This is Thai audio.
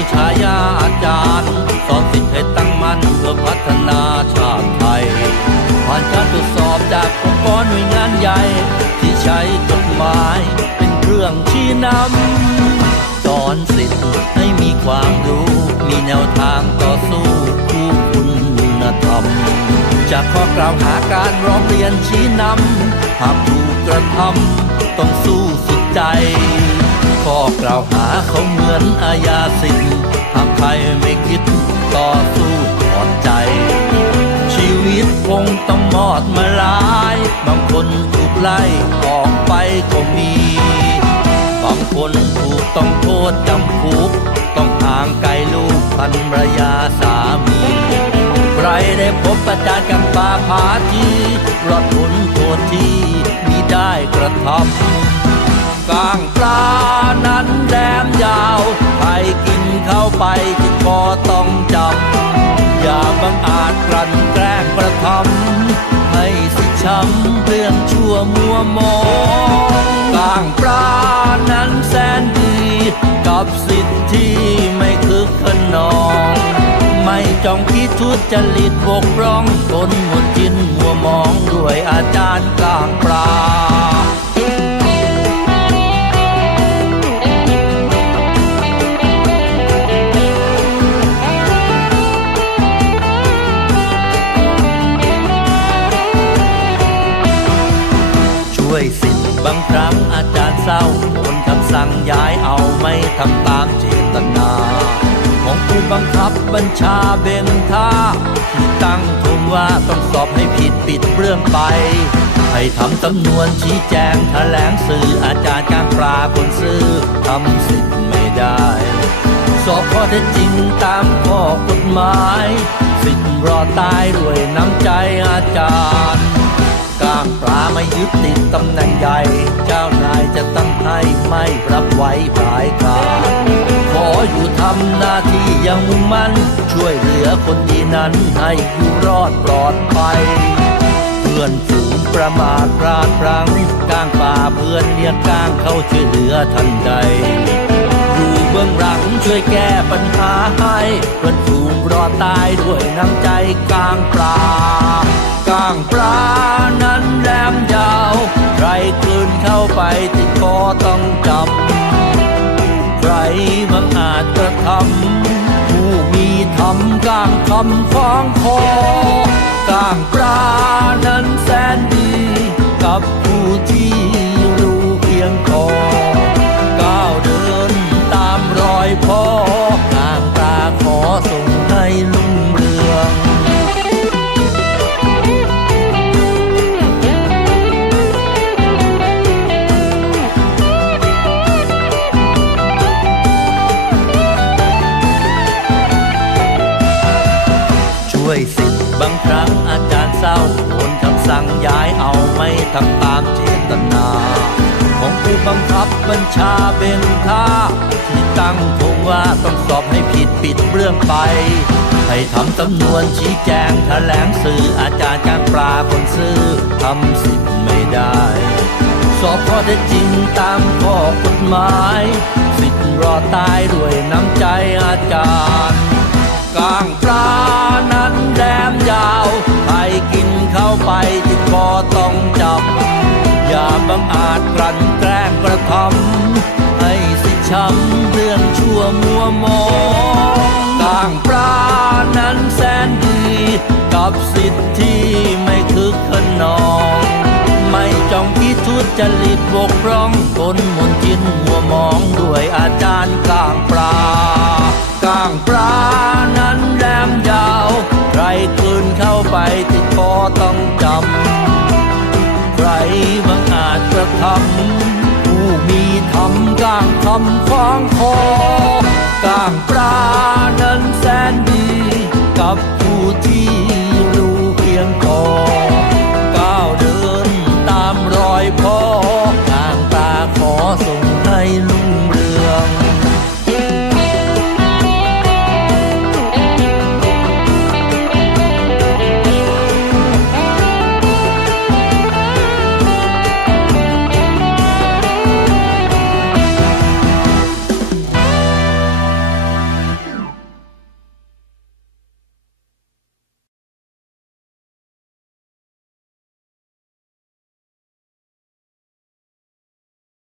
ีฉายาอาจารย์ สอนสิทธิ์ให้ตั้งมั่นเพื่อพัฒนาชาติไทย ผ่านการตรวจสอบจากองค์กรหน่วยงานใหญ่ ที่ใช้กฎหมายเป็นเครื่องชี้นำสอนสิทธิ์ให้มีความรู้ มีแนวทางต่อสู้คู่คุณธรรม จากข้อกล่าวหาการร้องเรียนชี้นำหากถูกกระทำต้องสู้สุดใจ ข้อกล่าวหาเขาเหมือนอาญาสิทธิ์หากใครไม่คิดต่อสู้ถอดใจ ชีวิตคงต้องมอดมาลาย บางคนถูกไล่ออกไปก็มี บางคนถูกต้องโทษจำคุก ต้องห่างไกลลูกภรรยาสามีใครได้พบประจานกันป่าผาทีรอดผลโทษที่มีได้กระทำกลางปลา ยาวใครกินเข้าไปที่คอต้องจับ อย่าบังอาจกลั่นแกล้งกระทำให้สิช้ำเรื่องชั่วมัวมองกลางปลานั้นแสนดี กับสิทธิ์ที่ไม่คึกขนอง ไม่จองคิดทุจริตบกพร่องตนหมดจินมัวมองด้วยอาจารย์กลางปลา ศร้าโอนคำสั่งย้ายเอาไม่ทำตามเจตนา ของผู้บังคับบัญชาเบงท่าที่ตั้งทงว่าต้องสอบให้ผิดปิดเรื่องไป ให้ทำสำนวนชี้แจงแถลงสื่ออาจารย์การปลาคนซื้อทำสิทธิ์ไม่ได้ สอบข้อเท็จจริงตามข้อกฎหมาย สิทธิ์รอตายด้วยน้ำใจอาจารย์างปลาไม่ยึดติดตำแหน่งใหญ่ เจ้านายจะตั้งให้ไม่รับไว้ภายการขออยู่ทำหน้าที่อยังมุ่งมั่น ช่วยเหลือคนดีนั้นให้อยู่รอดปลอดภัยเพื่อนฝูงประมาทพลาดพลั้งกลางป่าเพื่อนเรียกกลางเข้าช่วยเหลือทันใดอยู่เบื้องหลังช่วยแก้ปัญหาให้เพื่อนฝูงรอดตายด้วยน้ำใจกลางปลา ธรรม ผู้มีธรรมกลางคำฟ้องคอกลางปลานั้นแสนดี กับผู้ที่ ช่วยสิทธิ์บางครั้งอาจารย์เศร้าโอนคำสั่งย้ายเอาไม่ทำตามเจตนา ของผู้บังคับบัญชาเบงท่าที่ตั้งทงว่าต้องสอบให้ผิดปิดเรื่องไป ให้ทำสำนวนชี้แจงแถลงสื่ออาจารย์การปลาคนซื้อทำสิทธิ์ไม่ได้ สอบข้อเท็จจริงตามข้อกฎหมาย สิทธิ์รอตายด้วยน้ำใจอาจารย์กลางปลา บังอาจกลั่นแกล้งกระทำให้สิช้ำเรื่องชั่วมัวมองกลางปลานั้นแสนดี กับสิทธิ์ที่ไม่คึกขนอง ไม่จองคิดทุจริตบกพร่องตนมนทินมัวมองด้วยอาจารย์กลางปลากลางปลานั้นแหลมยาว ใครคืนเข้าไปที่คอต้องจำใคร ระทำผู้มีธรรมกลางคำฟ้องคอกลางประ